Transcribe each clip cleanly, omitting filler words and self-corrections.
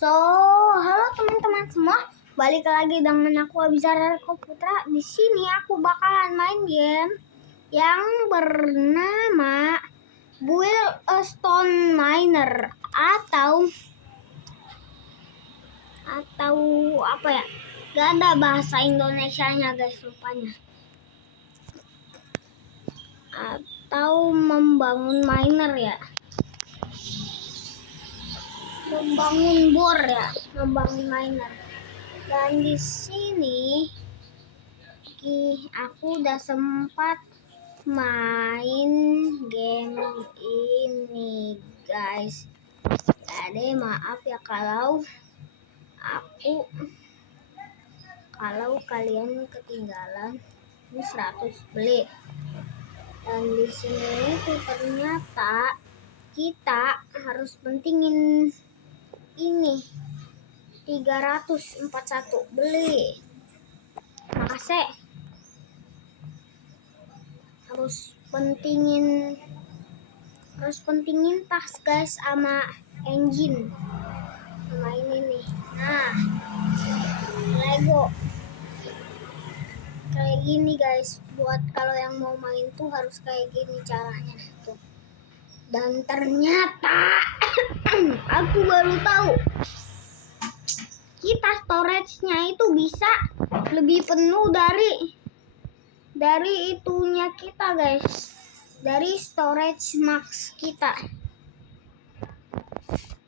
So, halo teman-teman semua, balik lagi dengan aku Abizar Putra. Di sini aku bakalan main game yang bernama Build a Stone Miner atau apa ya? Gak ada bahasa Indonesianya guys, rupanya. Atau membangun miner ya. Membangun bor ya, membangun miner. Dan di sini aku udah sempat main game ini guys. Jadi maaf ya kalau kalian ketinggalan ini 100 beli. Dan di sini tuh ternyata kita harus pentingin ini 341 beli. Makasih. Harus pentingin tas guys sama engine sama ini nih. Nah, Lego kayak gini guys. Buat kalau yang mau main tuh harus kayak gini caranya tuh. Dan ternyata aku baru tahu kita storage-nya itu bisa lebih penuh dari itunya kita guys, dari storage max kita.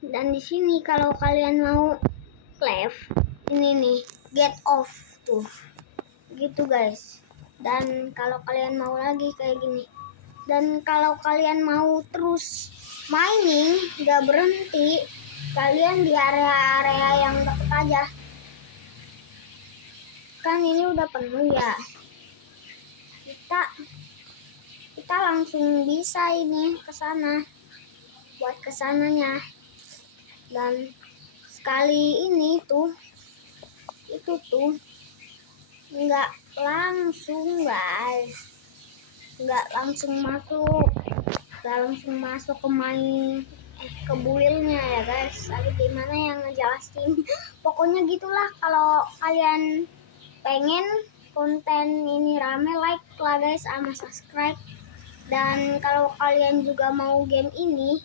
Dan di sini kalau kalian mau left ini nih get off tuh gitu guys. Dan kalau kalian mau lagi kayak gini, dan kalau kalian mau terus mining nggak berhenti, kalian di area-area yang deket aja. Kan ini udah penuh ya, kita langsung bisa ini ke sana, buat kesananya. Dan sekali ini tuh itu tuh nggak langsung guys, nggak langsung masuk ke main ke buildnya ya guys. Tapi gimana yang ngejelasin pokoknya gitulah. Kalau kalian pengen konten ini rame, like lah guys sama subscribe. Dan kalau kalian juga mau game ini,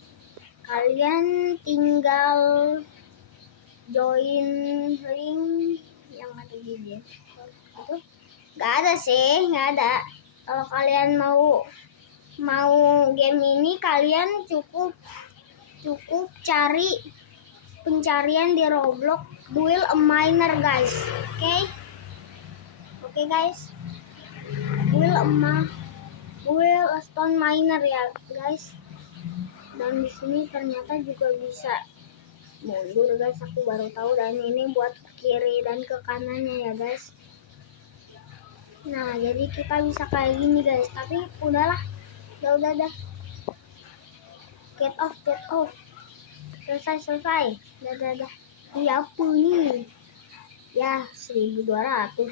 kalian tinggal join ring yang ada di game itu. Nggak ada. Kalau kalian mau game ini, kalian cukup cari pencarian di Roblox Build a Miner guys. Oke guys, Build a Stone Miner ya guys. Dan di sini ternyata juga bisa mundur guys, aku baru tahu. Dan ini buat ke kiri dan ke kanannya ya guys. Nah, jadi kita bisa kayak gini guys. Tapi udahlah, udah. Get off. Selesai. Udah. Ini apa nih? Ya, 1200.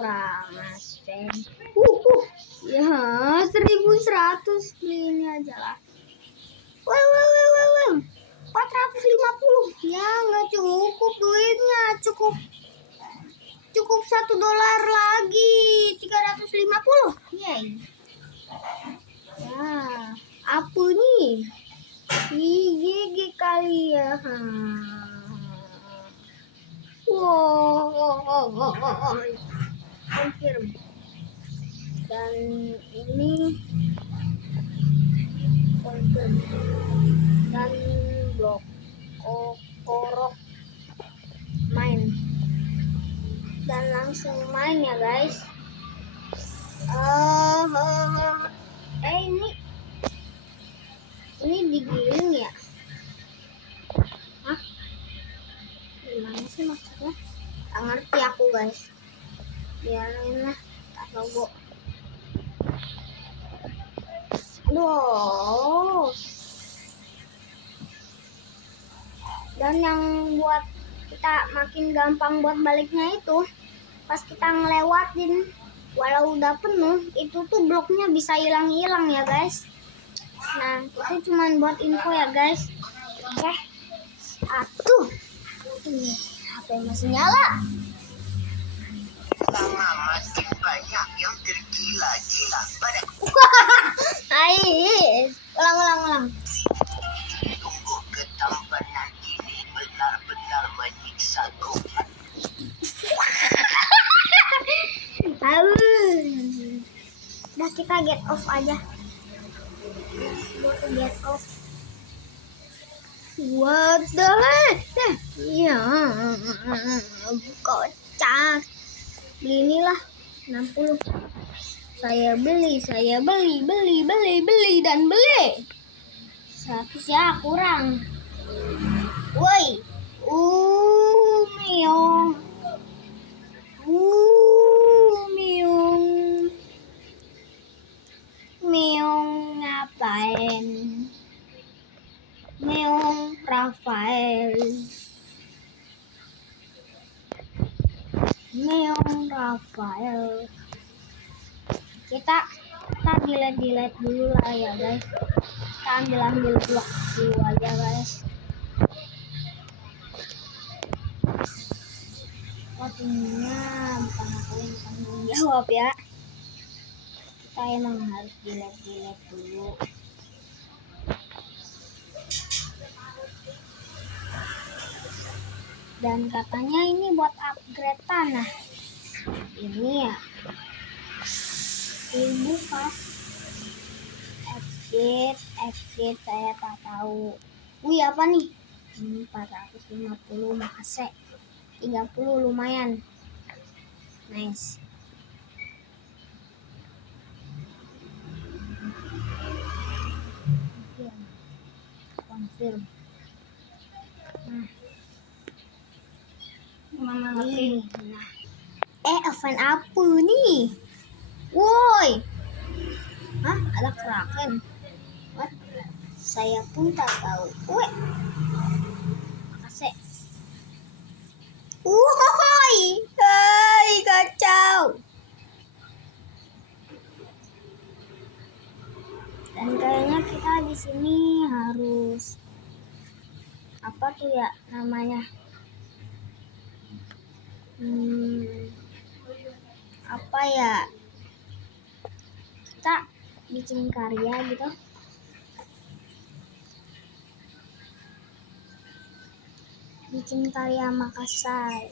Ramas. Ya, 1100. Beli ini aja lah. Wow. 450. Ya, nggak cukup duitnya. Cukup $1 lagi. 350. Yeay. Ya, apa nih? Gigi kali ya. Wow. Confirm. Dan ini confirm. Dan blok korok main. Dan langsung main ya guys. Ini digiling ya? Hah? Gimana sih maksudnya? Gak ngerti aku guys. Biarin lah, tak logo. Aduh. Dan yang buat kita makin gampang buat baliknya itu, pas kita ngelewatin walau udah penuh, itu tuh bloknya bisa hilang ya guys. Nah, itu cuman buat info ya guys. Oke, satu. Ini HP masih nyala. Lama makin banyak yang tergila-gila padaku. Ais, ulang. Tunggu ketampanan ini benar-benar menyiksaku. Udah, kita get off aja. Go to get off. What the heck? Ya, kocak. Beli inilah 60. Saya beli dan beli. 100 ya, kurang. Woi. Meong. Meong. Meong ngapain? Meong Rafael. Meong Rafael. Kita delete dulu lah ya guys. Kita ambil blok dulu aja guys. Waktunya bukan aku yang tanggung jawab ya. Kita emang harus delete dulu. Dan katanya ini buat upgrade tanah. Ini ya. Buka. Exit saya tak tahu. Wih, apa nih? 450 makasih. 30 lumayan. Nice. Confirm. Nah. Event apa nih? Woi. Hah? Ada Kraken? What? Saya pun tak tahu. Woi. Makasih. Woi. Hai, kacau. Dan kayaknya kita di sini harus apa tuh ya namanya? Apa ya? Kita bikin karya gitu. Bikin karya Makassar.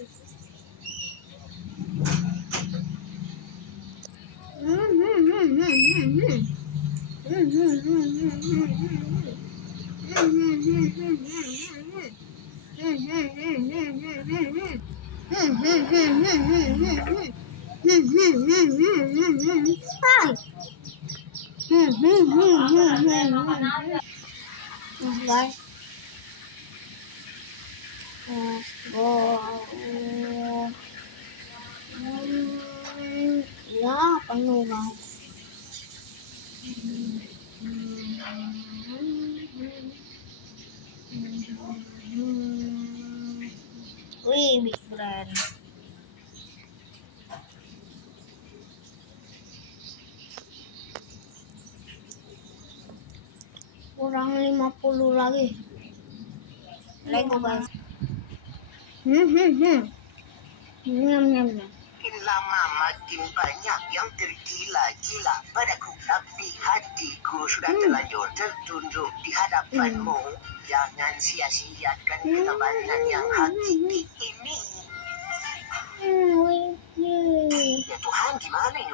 Guys, let's go. Ya, penuh guys. Wih, big brand. Kurang 50 lagi. Lego guys. Nyam. Makin lama makin banyak yang tergila-gila padaku. Tapi hatiku sudah terlanjur tertunduk di hadapanmu. Jangan sia-siakan ketabanan yang hakiki ini. Ya Tuhan, gimana ini?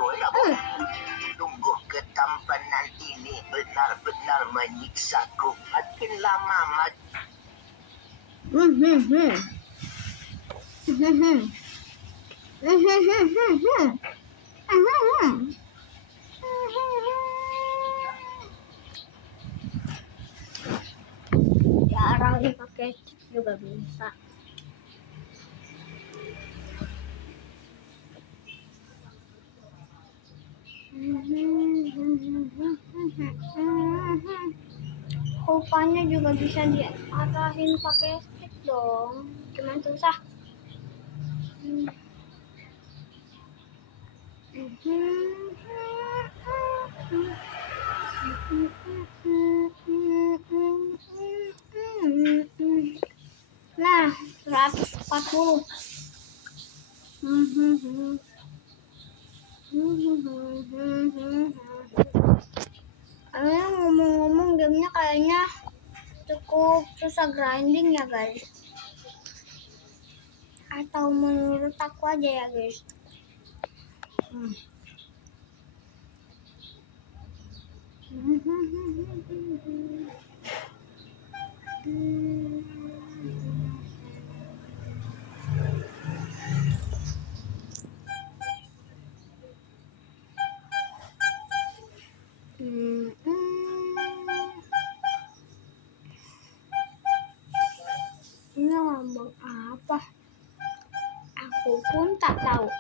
Tunggu ketampanan ini benar-benar menyiksaku. Makin lama Jarang dipakai chip juga bisa. Rupanya juga bisa diarahin pakai stick dong. Cuman susah. 240. Karena ngomong-ngomong gamenya kayaknya cukup susah grinding ya guys. Atau menurut aku aja ya guys. Ini lambang apa? Aku pun tak tahu.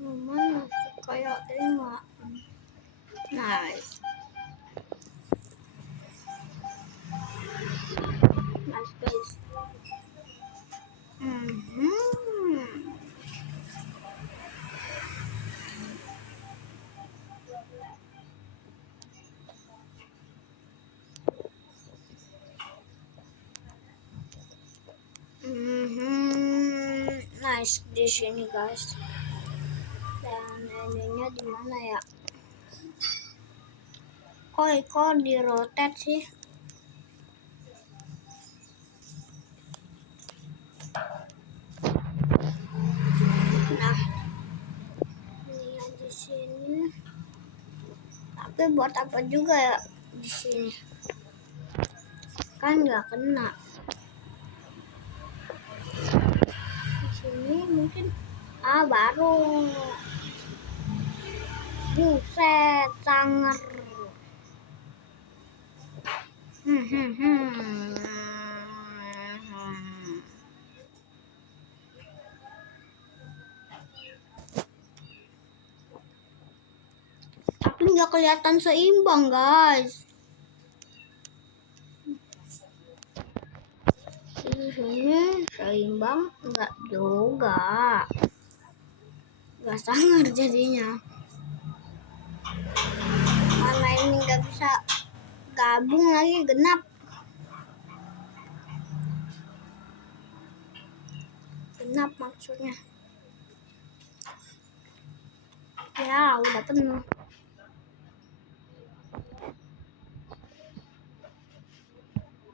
Mana kayak tengok. Nice. Nice guys. Nice di sini guys. Dan ininya di mana ya? Kok di rotate sih? Nah, ini di sini. Tapi buat apa juga ya di sini? Kan nggak kena. Di sini mungkin baru. Buset, sangar. Tapi nggak kelihatan seimbang guys. Di sini seimbang nggak juga. Nggak sangar jadinya. Karena ini nggak bisa gabung lagi genap. Genap maksudnya. Ya udah penuh.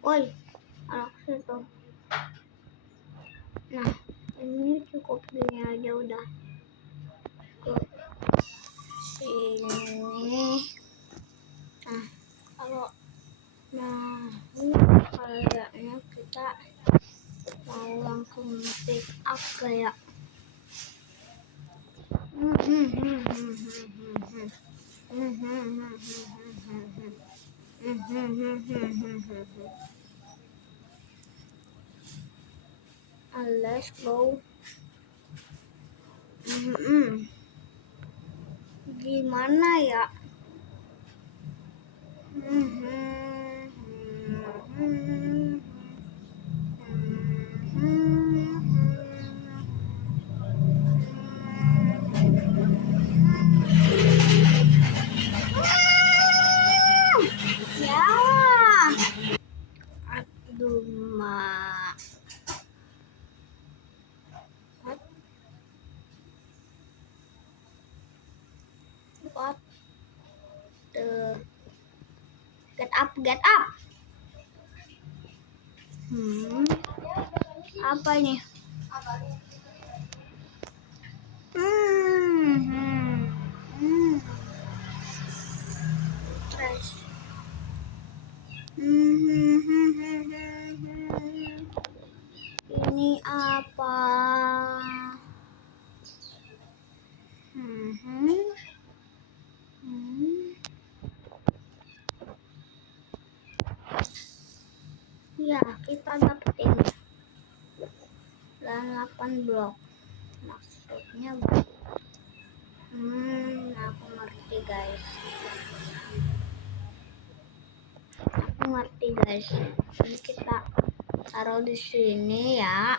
Woi, anak situ. Nah, ini cukup gini aja udah. Ke sini. Nah, kalau ini kayaknya kita mau langsung pick up kayak. Let's go. Gimana ya? Ya. Aduh, mak. What the? Get up, get up. Apa ini? Trash. Ini apa? Ya, kita dapetin 8 blok. Maksudnya aku ngerti guys. Ini kita taruh di sini ya.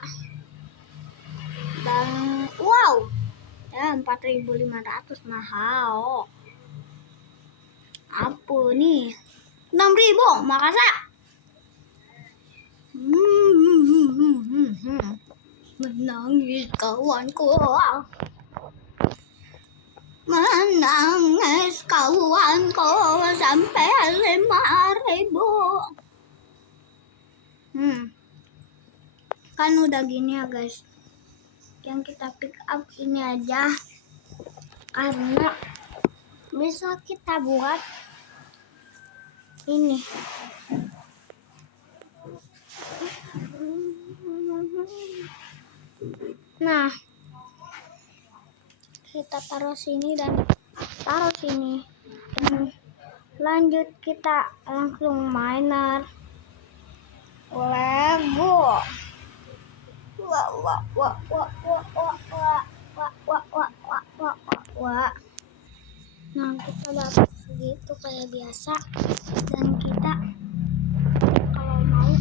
Dan wow, ya 4.500 mahal. Apa nih? 6.000, makasih. Menangis kawanku. Menangis kawanku sampai 5.000. Kan udah gini ya guys. Yang kita pick up ini aja. Karena bisa kita buat ini. Nah, kita taruh sini dan taruh sini. Dan lanjut kita langsung miner. Lego. Wah. Nah, kita dapat segitu kayak biasa. Dan kita kalau mau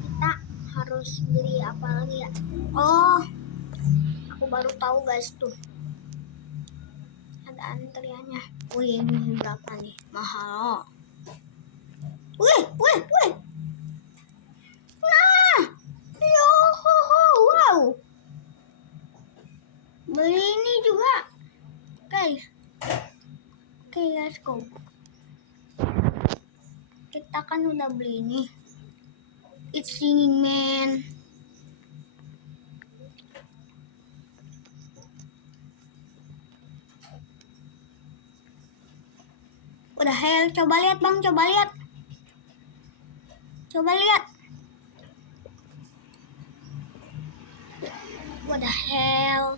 kita harus beli apa lagi ya? Oh, aku baru tahu guys tuh. Ada antriannya. Wih, ini berapa nih? Mahal. Wih. Nah, wow. Beli ini juga. Oke, let's go. Kita kan udah beli ini. It's singing man. Udah hell, coba lihat bang, coba lihat. What the hell?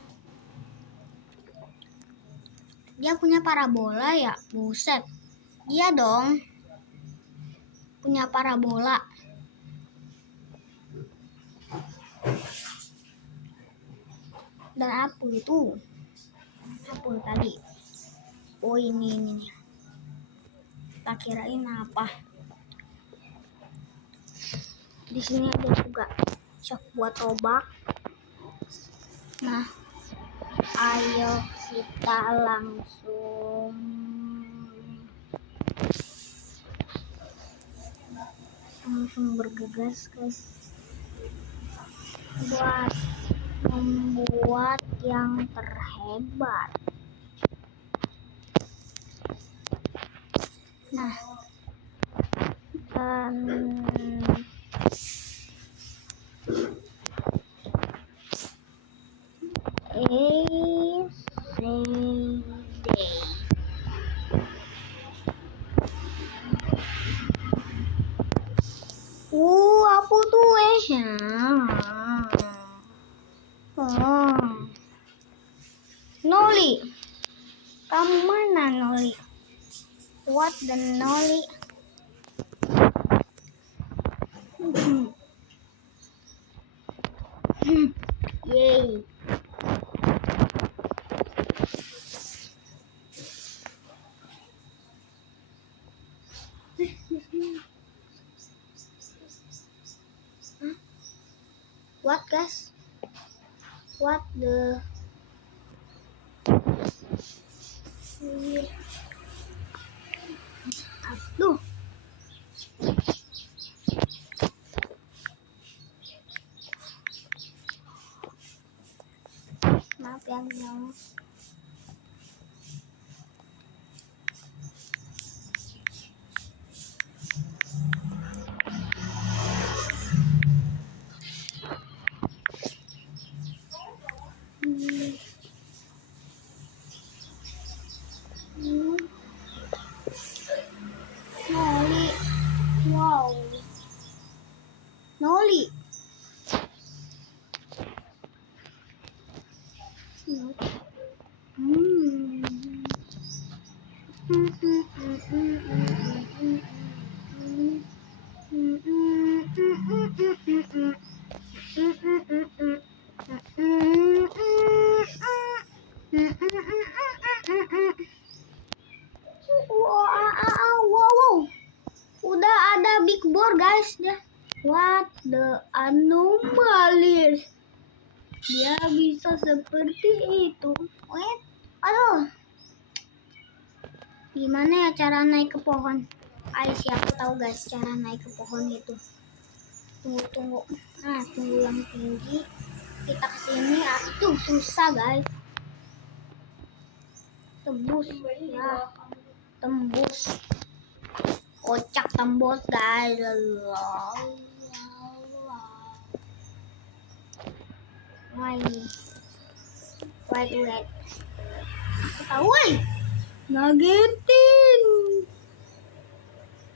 Dia punya parabola ya? Buset. Dia dong punya parabola. Dan apel itu. Apel tadi. Oh ini. Tak kirain apa. Di sini ada juga shock buat robak. Nah, ayo kita langsung bergegas guys buat membuat yang terhebat. Nah, dan apa tuh Noli, kamu mana Noli? What the Noli? Yay. What guys? What the? Aduh. Maaf ya bang. Noli. Wow. Noli. Wow. Udah ada big board guys. What the anomalies. Dia bisa seperti itu. Wait. Aduh. Gimana ya cara naik ke pohon? Siapa tahu guys cara naik ke pohon itu. Tunggu. Nah, tunggu yang tinggi. Kita kesini, aduh susah guys. Tembus ya, tembus. Kocak tembus guys. Wait. Ketahuan. Ngagetin.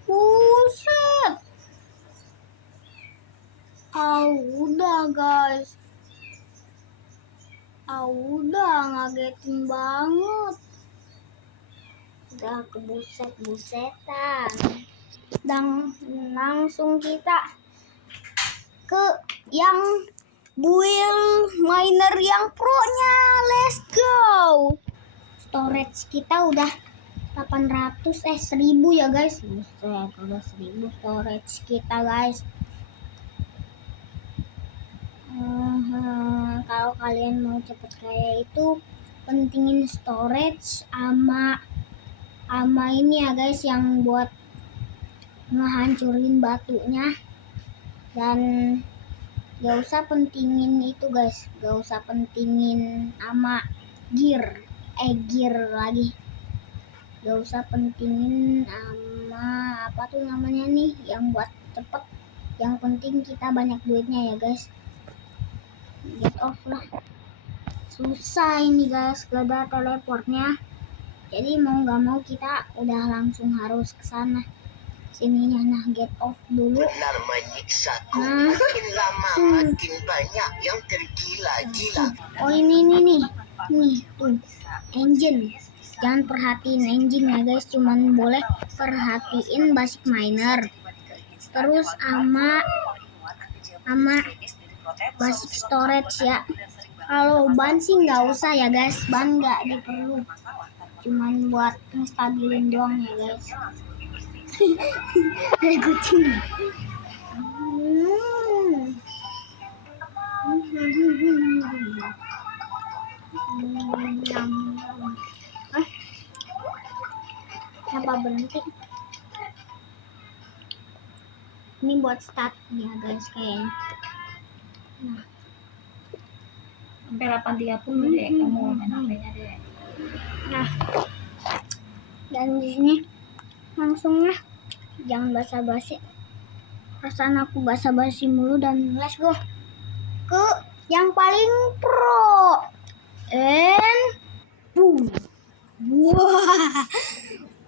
Buset. Udah guys. Udah ngagetin banget. Udah kebuset-busetan. Dan langsung kita ke yang build miner yang pro-nya. Let's go. Storage kita udah 1000 ya guys. Buset, udah 1000 storage kita guys. Kalau kalian mau cepet kayak itu, pentingin storage ama ini ya guys, yang buat ngehancurin batunya. Dan gak usah pentingin itu guys, gak usah pentingin ama gear lagi, gak usah pentingin ama apa tuh namanya nih yang buat cepet. Yang penting kita banyak duitnya ya guys. Get off lah, susah ini guys, gak ada teleportnya. Jadi mau gak mau kita udah langsung harus ke sana sininya. Nah, get off dulu. Benar menyiksaku. Makin lama makin banyak yang tergila-gila. Oh ini nih tuh engine. Jangan perhatiin engine ya guys, cuman boleh perhatiin basic miner. Terus ama basic storage ya. Kalau ban sih nggak usah ya guys, ban nggak diperlu, cuman buat ngestabilin doang ya guys. Kayak kucing. Kenapa berhenti? Ini buat start ya guys kayaknya. Nah, sampai 8.30 deh kamu main HP-nya deh. Nah, dan di sini langsung lah, jangan basa-basi. Perasaan aku basa-basi mulu. Dan let's go ke yang paling pro. And boom. Wah,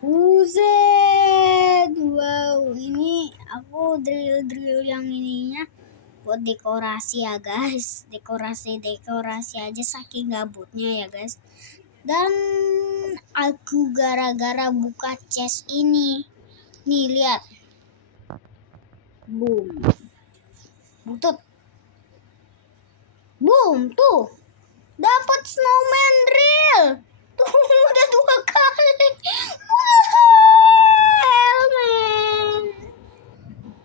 buset. Wow, ini aku drill yang ininya buat dekorasi ya guys. Dekorasi aja saking gabutnya ya guys. Dan aku gara-gara buka chest ini. Nih lihat. Boom. Butut. Boom, tuh. Dapat snowman drill. Tuh udah 2 kali. Man.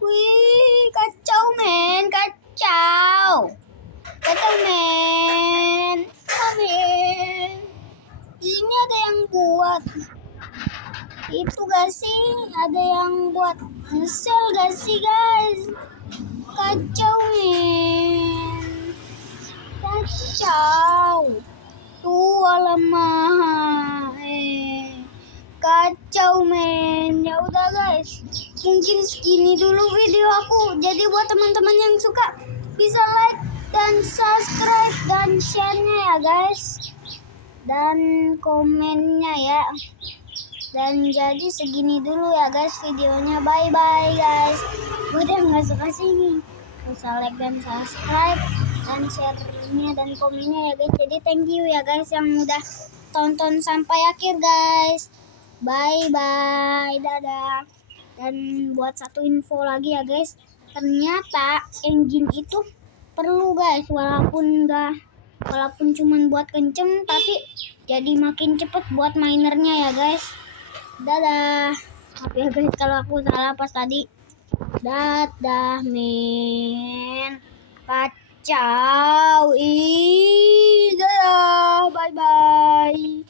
Wih, kacau men, kacau men. Amin. Ini ada yang buat itu gak sih? Ada yang buat nge-sell gak sih guys? Kacau men, kacau. Tuh alamak, kacau men. Ya udah guys, mungkin segini dulu video aku. Jadi buat teman-teman yang suka bisa like dan subscribe dan share-nya ya guys, dan komennya ya. Dan jadi segini dulu ya guys videonya. Bye bye guys. Buat yang nggak suka sini, bisa like dan subscribe dan share-nya dan komennya ya guys. Jadi thank you ya guys yang udah tonton sampai akhir guys. Bye bye, dadah. Dan buat satu info lagi ya guys, ternyata engine itu perlu guys, walaupun cuman buat kenceng, tapi jadi makin cepet buat minernya ya guys. Dadah. Maaf ya guys kalau aku salah pas tadi. Dadah men. Kacau. Dadah. Bye bye.